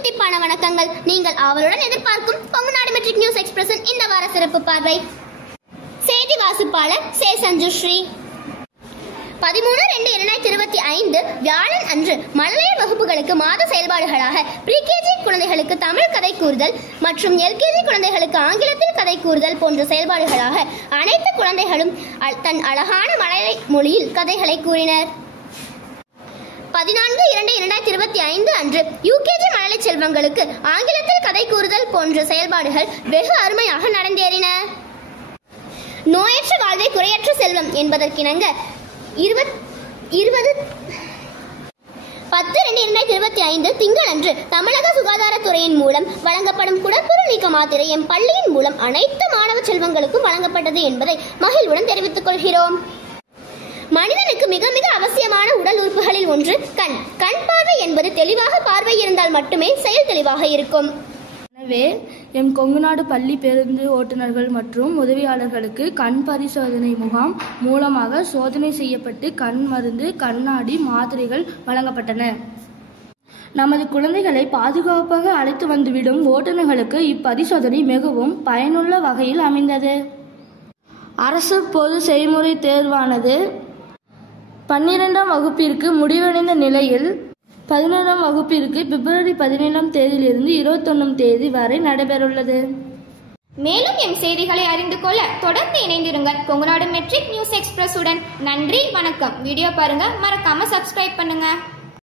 தித்திப்பான வணக்கங்கள். நீங்கள் ஆவலுடன் எதிர்பார்க்கும் கொங்குநாடு மெட்ரிக் நியூஸ் எக்ஸ்பிரஸின் இந்த வார சிறப்பு பார்வை. செய்தி வாசிப்பாளர் சே சஞ்சுஸ்ரீ. 13/2/2025 வியாழன் அன்று மழலையர் வகுப்புகளுக்கு மாத செயல்பாடுகளாக ப்ரீகேஜி குழந்தைகளுக்கு தமிழ் கதை கூறுதல் மற்றும் எல்கேஜி குழந்தைகளுக்கு ஆங்கிலத்தில் கதை கூறுதல் போன்ற செயல்பாடுகளாக அனைத்து குழந்தைகளும் தன் அழகான மழலை மொழியில் கதைகளை கூறினர். 14/2/2025 அன்று யூகேஜி மழலை செல்வங்களுக்கு ஆங்கிலத்தில் கதை கூறுதல் போன்ற செயல்பாடுகள் வெகு அருமையாக நடந்தேறின. நோயற்ற வாழ்வே குறையற்ற செல்வம் என்பதற்கிணங்க 10/2/2025 திங்களன்று தமிழக சுகாதாரத்துறையின் மூலம் வழங்கப்படும் குடற்புழு நீக்க மாத்திரை எம் பள்ளியின் மூலம் அனைத்து மாணவ செல்வங்களுக்கும் வழங்கப்பட்டது என்பதை மகிழ்வுடன் தெரிவித்துக் கொள்கிறோம். மனிதனுக்கு மிக மிக அவசியமான உடல் உறுப்புகளில் ஒன்று கண். கண் பார்வை என்பது தெளிவாக பார்வை இருந்தால் மட்டுமே செயல் தெளிவாக இருக்கும். எனவே எம் கொங்குநாடு பள்ளி பேருந்து ஓட்டுநர்கள் மற்றும் உதவியாளர்களுக்கு கண் பரிசோதனை முகாம் மூலமாக சோதனை செய்யப்பட்டு கண் மருந்து, கண்ணாடி, மாத்திரைகள் வழங்கப்பட்டன. நமது குழந்தைகளை பாதுகாப்பாக அழைத்து வந்துவிடும் ஓட்டுநர்களுக்கு இப்பரிசோதனை மிகவும் பயனுள்ள வகையில் அமைந்தது. அரசு பொது செய்முறை தேர்வானது 12ஆம் வகுப்பிற்கு முடிவடைந்த நிலையில் 11ஆம் வகுப்பிற்கு பிப்ரவரி 17ஆம் தேதியிலிருந்து 21ஆம் தேதி வரை நடைபெறவுள்ளது. மேலும் எம் செய்திகளை அறிந்து கொள்ள தொடர்ந்து இணைந்திருங்கள் கொங்குநாடு மெட்ரிக் நியூஸ் எக்ஸ்பிரஸ் உடன். நன்றி, வணக்கம். வீடியோ பாருங்க, மறக்காம சப்ஸ்கிரைப் பண்ணுங்க.